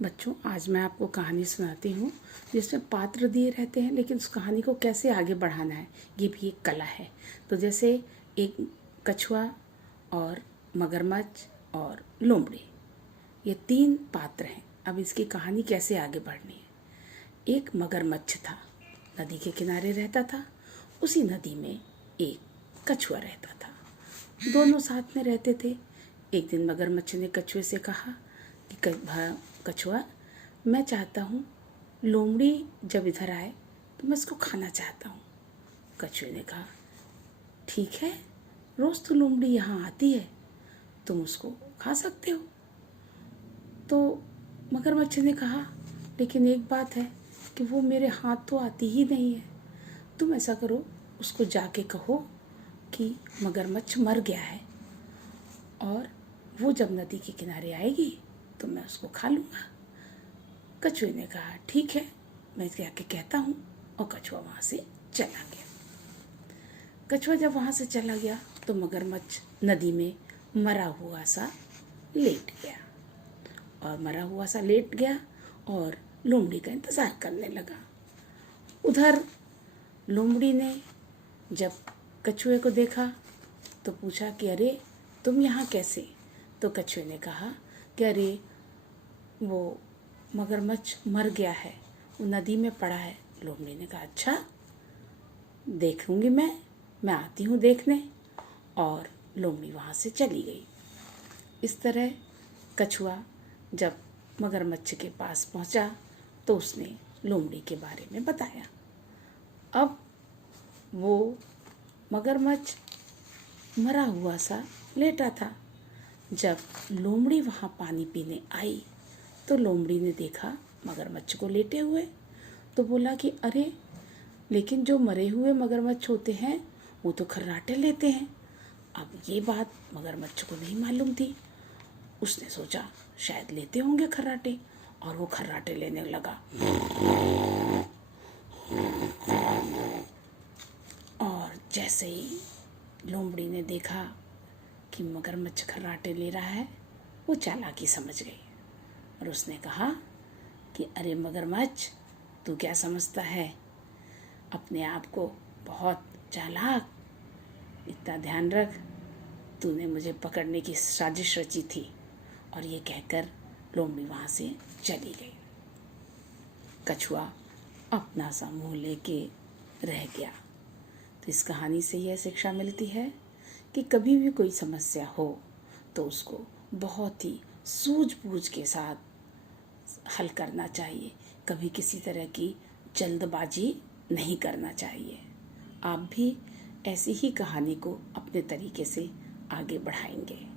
बच्चों, आज मैं आपको कहानी सुनाती हूँ जिसमें पात्र दिए रहते हैं, लेकिन उस कहानी को कैसे आगे बढ़ाना है ये भी एक कला है। तो जैसे एक कछुआ और मगरमच्छ और लोमड़ी, ये 3 पात्र हैं। अब इसकी कहानी कैसे आगे बढ़नी है। एक मगरमच्छ था, नदी के किनारे रहता था। उसी नदी में एक कछुआ रहता था, दोनों साथ में रहते थे। एक दिन मगरमच्छ ने कछुए से कहा कि कछुआ, मैं चाहता हूँ लोमड़ी जब इधर आए तो मैं इसको खाना चाहता हूँ। कछुए ने कहा, ठीक है, रोज़ तो लोमड़ी यहाँ आती है, तुम उसको खा सकते हो। तो मगरमच्छ ने कहा, लेकिन एक बात है कि वो मेरे हाथ तो आती ही नहीं है। तुम ऐसा करो, उसको जाके कहो कि मगरमच्छ मर गया है और वो जब नदी के किनारे आएगी तो मैं उसको खा लूँगा। कछुए ने कहा, ठीक है, मैं जाके कहता हूँ। और कछुआ वहाँ से चला गया। कछुआ जब वहाँ से चला गया तो मगरमच्छ नदी में मरा हुआ सा लेट गया और लोमड़ी का इंतज़ार करने लगा। उधर लोमड़ी ने जब कछुए को देखा तो पूछा कि अरे, तुम यहाँ कैसे। तो कछुए ने कहा कि अरे, वो मगरमच्छ मर गया है, वो नदी में पड़ा है। लोमड़ी ने कहा, अच्छा, देखूंगी, मैं आती हूँ देखने। और लोमड़ी वहाँ से चली गई। इस तरह कछुआ जब मगरमच्छ के पास पहुँचा तो उसने लोमड़ी के बारे में बताया। अब वो मगरमच्छ मरा हुआ सा लेटा था। जब लोमड़ी वहाँ पानी पीने आई तो लोमड़ी ने देखा मगरमच्छ को लेटे हुए, तो बोला कि अरे, लेकिन जो मरे हुए मगरमच्छ होते हैं वो तो खर्राटे लेते हैं। अब ये बात मगरमच्छ को नहीं मालूम थी। उसने सोचा शायद लेते होंगे खर्राटे, और वो खर्राटे लेने लगा। और जैसे ही लोमड़ी ने देखा कि मगरमच्छ खर्राटे ले रहा है, वो चालाकी समझ गई और उसने कहा कि अरे मगरमच्छ, तू क्या समझता है अपने आप को, बहुत चालाक, इतना ध्यान रख, तूने मुझे पकड़ने की साजिश रची थी। और ये कहकर लोमड़ी वहाँ से चली गई। कछुआ अपना सा मुँह लेके रह गया। तो इस कहानी से यह शिक्षा मिलती है कि कभी भी कोई समस्या हो तो उसको बहुत ही सूझबूझ के साथ हल करना चाहिए। कभी किसी तरह की जल्दबाजी नहीं करना चाहिए। आप भी ऐसी ही कहानी को अपने तरीके से आगे बढ़ाएंगे।